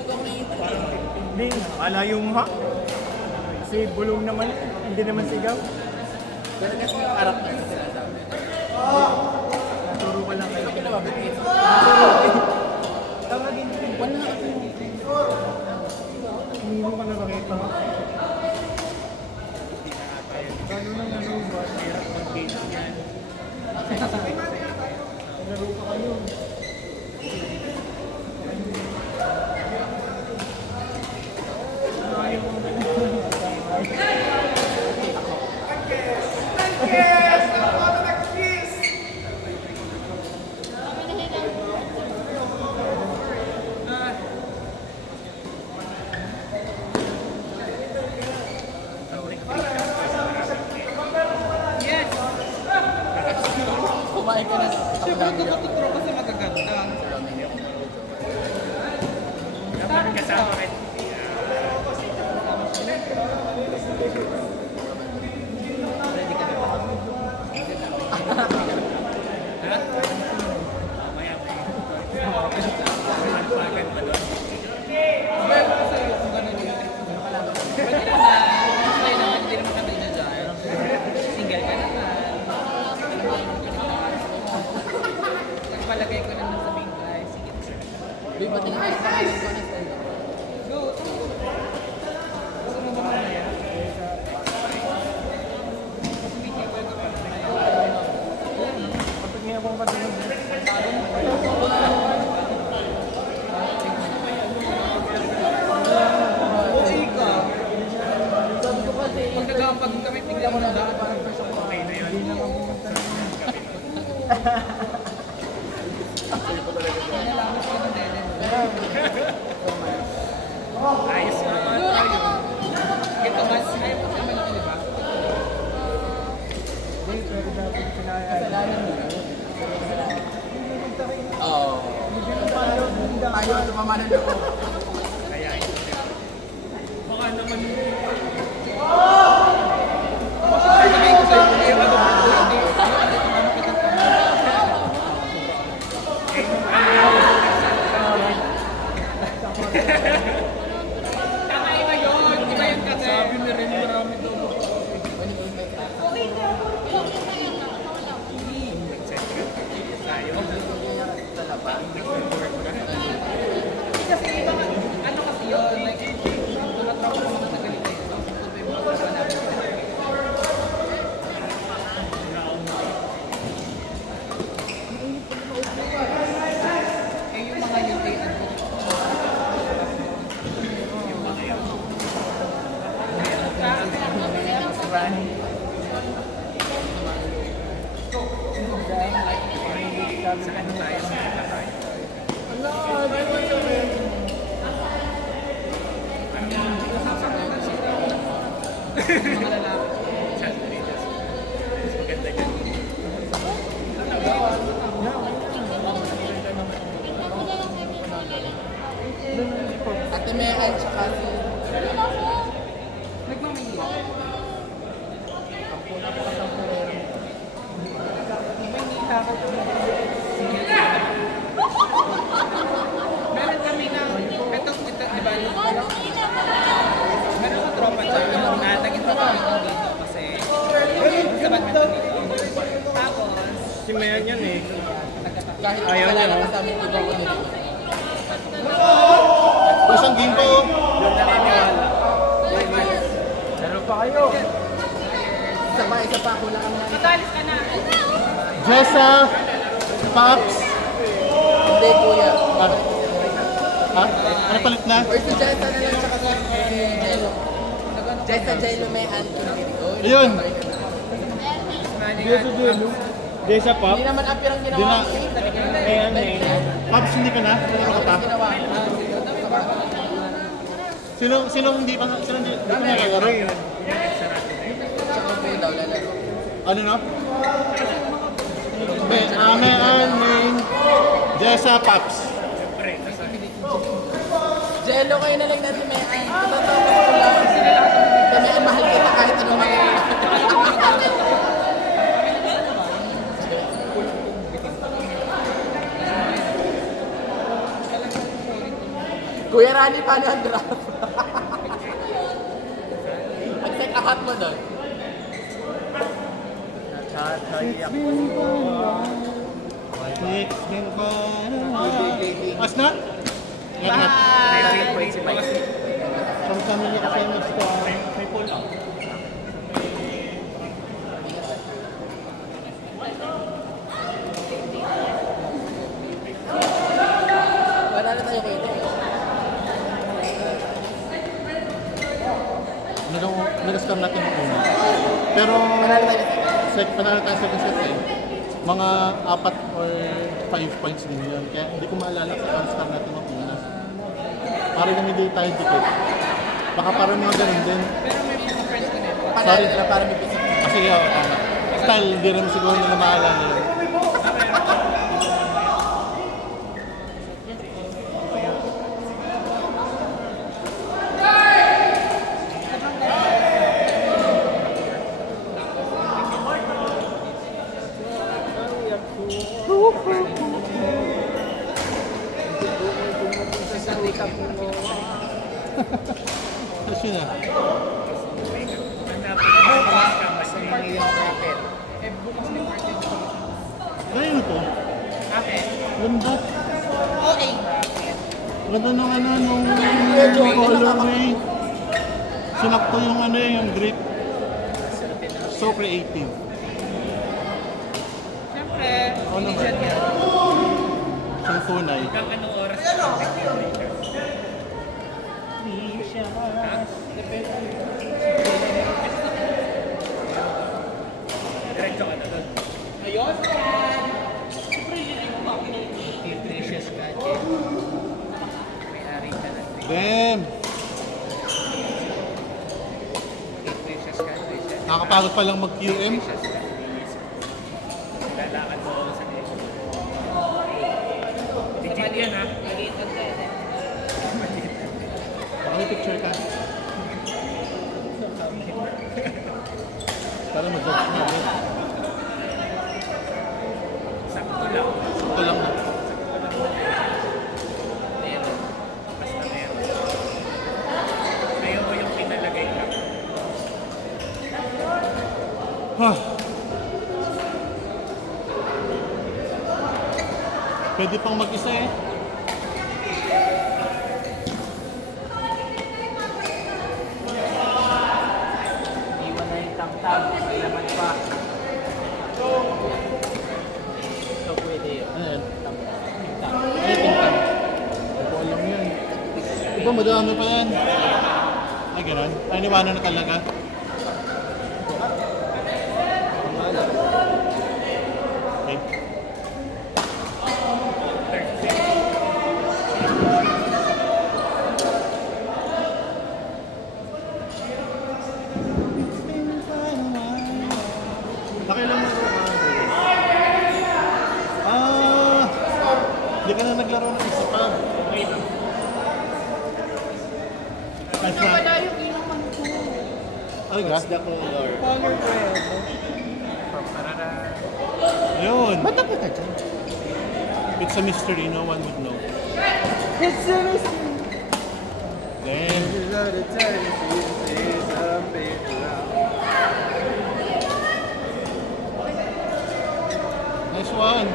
Hindi, malayo mo ha? Kasi bulong naman, hindi naman sigaw. Pero kasi yung karakter na sinasabi. Naturo ka lang kayo. Bakit nababigit? Tawagin mo. Wala ako. Hindi mo ka nakakita mo. Gano'n nang laro ba? Hirap mag-game yan. Laro pa kayo. Kumain ka na. Siyempre, tututuro kasi magaganda. Dapat kasama kayo. Ready ka na ba? Magpagan pa doon. Well, kasi kung gano'n yung pwede naman. Kaya naman, hindi naman kami na dyan. Single ka naman. Nagpalagay ko naman sa main guy. Sige. Uy, ba't tinatay sa kayo ko na stand up? Go! Gusto mo ba mamaya? Meeting ko ito pa. Kapag ngayon akong patinig. Pag kami tignan mo na daan, Okay na yun. Hindi na ako pumunta na yun. nalaman ko ng dede. Ayos nga mga tayo. Ito, mas ayaw ko sa malaki, di ba? Hindi, pero dapat sinayaan. Kasalanan mo. Oo. Ayaw sa pamanan loob. Kaya yun. Baka naman Sabihin ko sa'yo, kung yung ano ko, hindi. Tama, iba yun. Iba yun kasi. sabi na rin marami doon. Kasi iba nga, ano kasi yun, like, tumatraw ko mga nagaling kayo. Tuloy mo kasi namin. Eh, yung mga yun, eh, ano, mga lalaki. Ate Mekan tsaka si... Nagmamahiya. Meron kami na, ito, di ba, meron sa tropa dyan, naging tropa kami dito kasi sa badminton dito. Tapos, Si Mayan yan eh. Kahit Ayaw wala niya, na no? kasama yung iba ko nito. Isang game po. Doon naniniwala. Laro pa kayo. Isa pa, kulang ang mga... matalis ka na. Jessa, Pops. Hindi, kuya. Ano? Ha? Ano palit na? Or si Jessa na lang tsaka si Jello. Jessa, Jello, Mekan. Ayun. Jessa Jello. Jessa Pop. Hindi naman apirang Di ginawa na. ko. Ayan eh. Pops, hindi ka na? Ano ka pa? Ginawa. Sinong hindi pa nakalaro? Laro yun. Tsaka po daw, lalaro. Ano no? Main. Jessa, Pops. Jello kayo na lang natin, Mekan. Totoo ko lang. Kami ay mahal kita kahit ano mga. Kuya Rani, paano ang draft? Mag-take a hot mo doon. As na? Bye! Sama-sama niya kasi next may poll lang. Wala na tayo kayo. Nag-scam natin yung una. Pero, panalo tayo sa second set eh. Mga 4 or 5 points din yun. Kaya hindi ko maalala sa pan-scam natin yung una. Parang hindi tayo dikit. Baka parang mga ganun din. Pero may mga friends ko na. Panalo na para may pisa. Kasi tama. Style, hindi rin siguro nila maalala yun. Tapos yun na. Ano to? Ganda. Ganda nung nung colorway. Sinakto yung yung grip. So creative. Siyempre, Ano hindi ba? dyan yan. Siyang tunay. Hanggang anong oras? Diretso ka na doon. Ayun! Precious gadget. May-ari ka na. Damn! Precious gadget. Nakakapagod pa lang mag-QM. Precious gadget. Lalakad mo ako sa dito. Legit yan ha? Baka may picture ka. Para mag-judge mo agad. Sakto lang. Ito lang na. Meron. Basta meron. Ayaw mo yung pinalagay ka. Pwede pang mag-isa eh. Iwan na yung tangtag. May laman pa. So pwede yun. Ano yan? Ay, tingkan. Hindi ko alam yan. Iba, madami pa yan. Ay, gano'n. Ay, niwanan na talaga. Okay. Nakilang mo hindi ka na naglaro ng isa pa. Nice one. Wala yung inuman ko. Ano ka? Color red. Ayun. Ba't napunta dyan? It's a mystery, no one would know. It's a mystery. Then, nice one.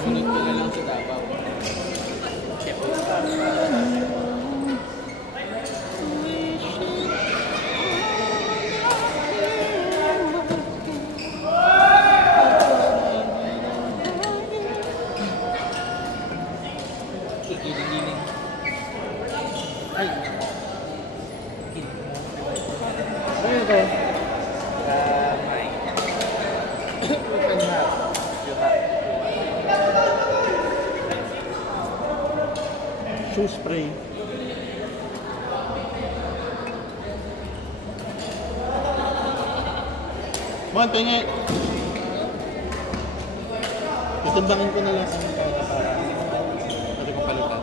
Sunod ko na lang sa Davao. shoe spray. Mon, tingin. Itimbangin ko na lang sa mga para pwede ko palitan.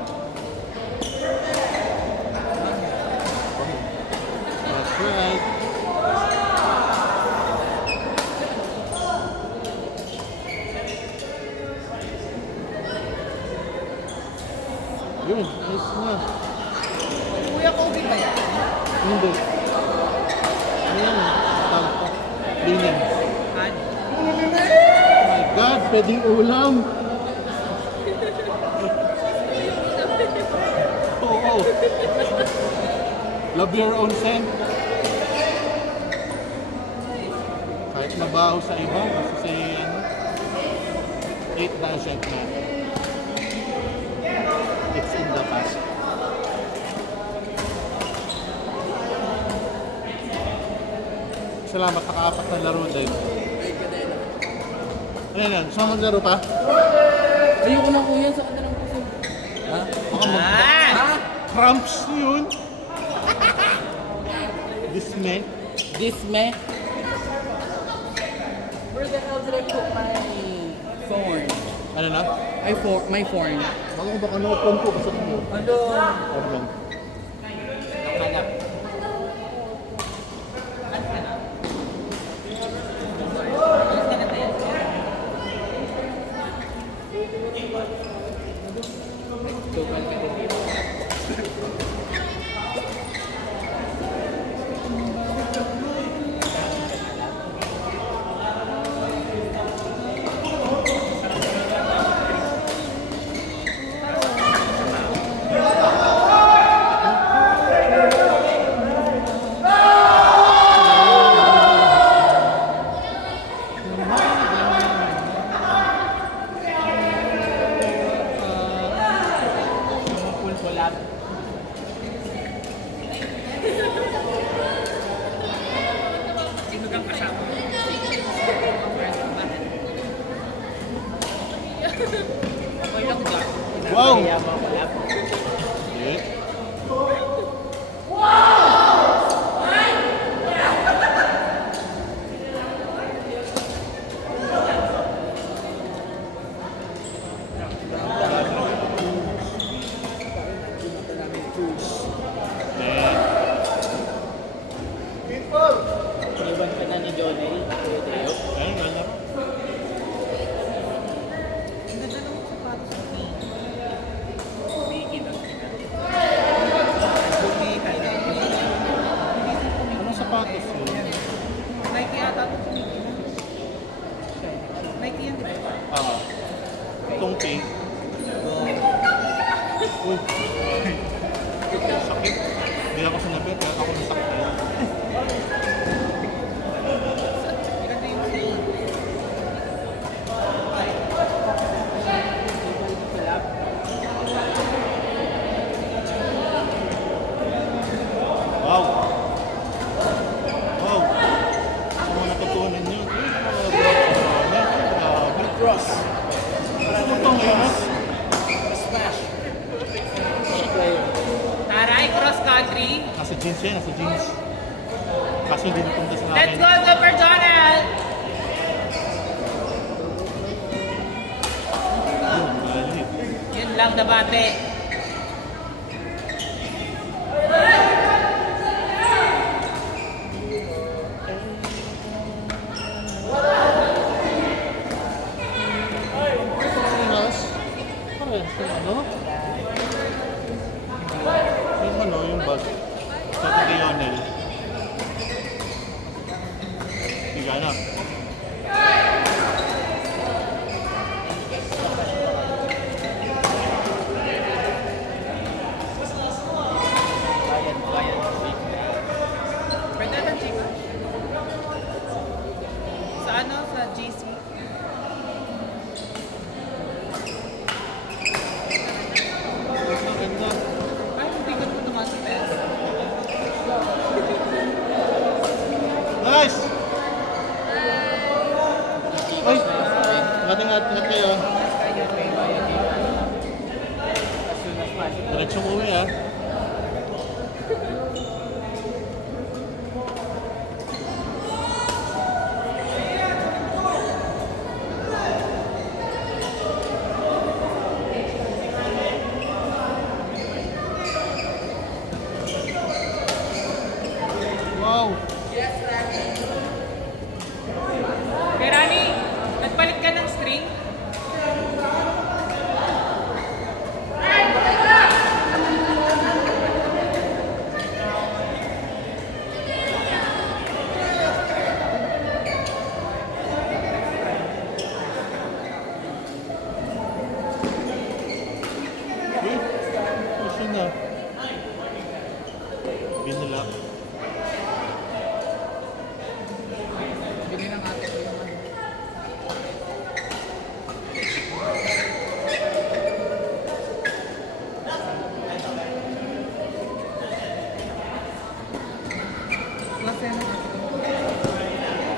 That's right. Yun, ayos na. Kuya Kobe ba yan? Hindi. Ano yan? Tawag pa. Cleaning. Oh my God, pwedeng ulam. Oo. Love your own scent. Kahit mabaho sa iba, kasi ano, 8 na scent na. It's in the past. Salamat, nakaapat na laro din. Ano yan? Gusto mo maglaro pa? Ayoko na kuya sa kanila kasi. Ha? Cramps yun. Dismay. Disme. Where the hell did I put my phone? Ano na? My phone. Ako baka na-phone ko kasi mo. Ano? Orban. Hanap. Wow! Yeah. Iwan ka na ni Johnny. Ayun, wala. Anong sapatos yun? Nike ata ito kumikita. Nike yan, di ba? Itong pink. Uy. Sakit. Hindi ako sinabi, kaya ako nasakit. Wow! Wow! Ano mga natutunan nyo? Grabe. Cross. Ano ito ngayon? Smash. Taray, cross country. Nasa jeans yan, nasa jeans. Kaso hindi napunta sa akin. Let's go, Super Donald! Yun, galit. Yun lang debate. Pinas? Pare, yung ano? Yung bag. Sa Lionel. Tiga na. Pwede na cheap. Sa ano? Sa GC? umuwi ah. Wow! Kay Rani, nagpalit ka ng string? Kasi na. Binilak. Bili ng ate ko yung ano. Klase ng ate ko.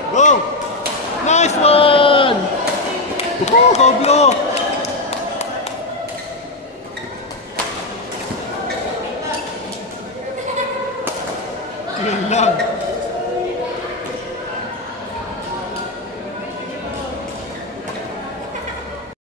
Go! Nice one! Oh, go blue! Yun lang.